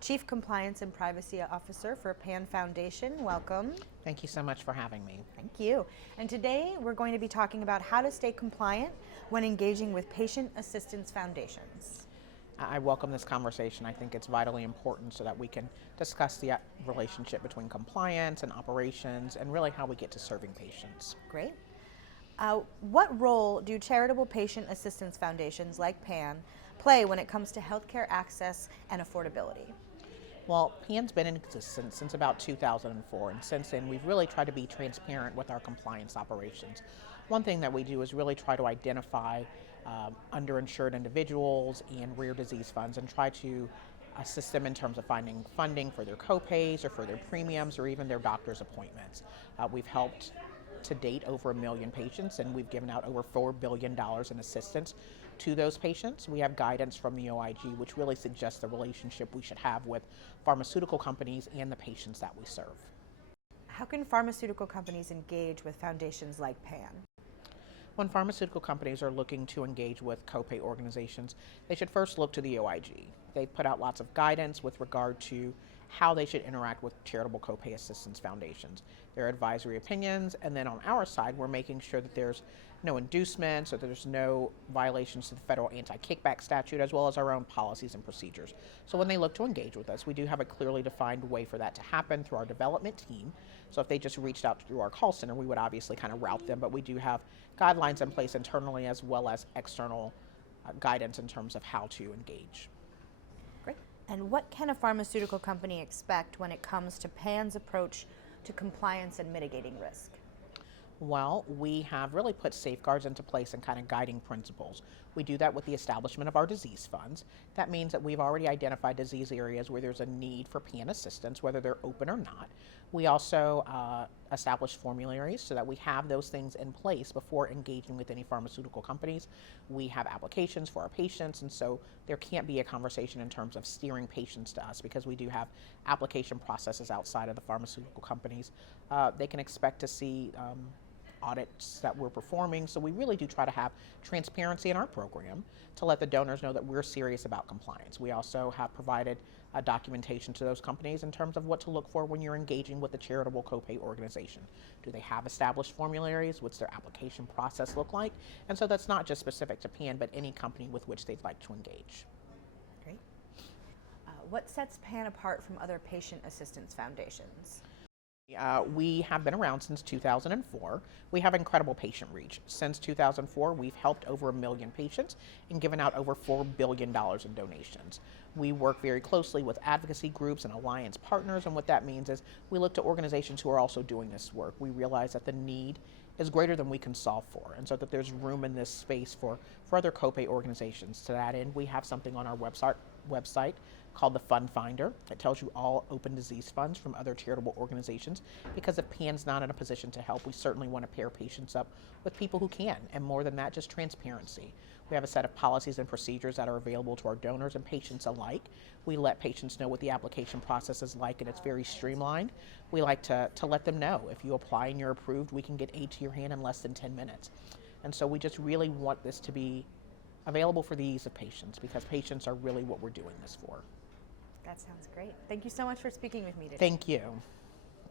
Chief Compliance and Privacy Officer for PAN Foundation. Welcome. Thank you so much for having me. Thank you. And today we're going to be talking about how to stay compliant when engaging with patient assistance foundations. I welcome this conversation. I think it's vitally important so that we can discuss the relationship between compliance and operations and really how we get to serving patients. Great. What role do charitable patient assistance foundations like PAN play when it comes to healthcare access and affordability? Well, PAN's been in existence since about 2004, and since then we've really tried to be transparent with our compliance operations. One thing that we do is really try to identify underinsured individuals and rare disease funds and try to assist them in terms of finding funding for their copays or for their premiums or even their doctor's appointments. We've helped to date over 1 million patients, and we've given out over $4 billion in assistance to those patients. We have guidance from the OIG which really suggests the relationship we should have with pharmaceutical companies and the patients that we serve. How can pharmaceutical companies engage with foundations like PAN? When pharmaceutical companies are looking to engage with copay organizations, they should first look to the OIG. They put out lots of guidance with regard to how they should interact with charitable copay assistance foundations. Their advisory opinions, and then on our side, we're making sure that there's no inducements or there's no violations to the federal anti-kickback statute, as well as our own policies and procedures. So when they look to engage with us, we do have a clearly defined way for that to happen through our development team. So if they just reached out through our call center, we would obviously kind of route them, but we do have guidelines in place internally as well as external guidance in terms of how to engage. Great. And what can a pharmaceutical company expect when it comes to PAN's approach to compliance and mitigating risk? Well, we have really put safeguards into place and kind of guiding principles. We do that with the establishment of our disease funds. That means that we've already identified disease areas where there's a need for PAN assistance, whether they're open or not. We also establish formularies so that we have those things in place before engaging with any pharmaceutical companies. We have applications for our patients, and so there can't be a conversation in terms of steering patients to us because we do have application processes outside of the pharmaceutical companies. They can expect to see audits that we're performing. So we really do try to have transparency in our program to let the donors know that we're serious about compliance. We also have provided documentation to those companies in terms of what to look for when you're engaging with a charitable copay organization. Do they have established formularies? What's their application process look like? And so that's not just specific to PAN, but any company with which they'd like to engage. Great. What sets PAN apart from other patient assistance foundations? We have been around since 2004. We have incredible patient reach. Since 2004, we've helped over 1 million patients and given out over $4 billion in donations. We work very closely with advocacy groups and alliance partners, and what that means is we look to organizations who are also doing this work. We realize that the need is greater than we can solve for, and so that there's room in this space for other copay organizations. To that end, we have something on our website called the Fund Finder. It tells you all open disease funds from other charitable organizations, because if PAN's not in a position to help, we certainly want to pair patients up with people who can, and more than that, just transparency. We have a set of policies and procedures that are available to our donors and patients alike. We let patients know what the application process is like, and it's very streamlined. We like to let them know if you apply and you're approved, we can get aid to your hand in less than 10 minutes. And so we just really want this to be available for the ease of patients, because patients are really what we're doing this for. That sounds great. Thank you so much for speaking with me today. Thank you.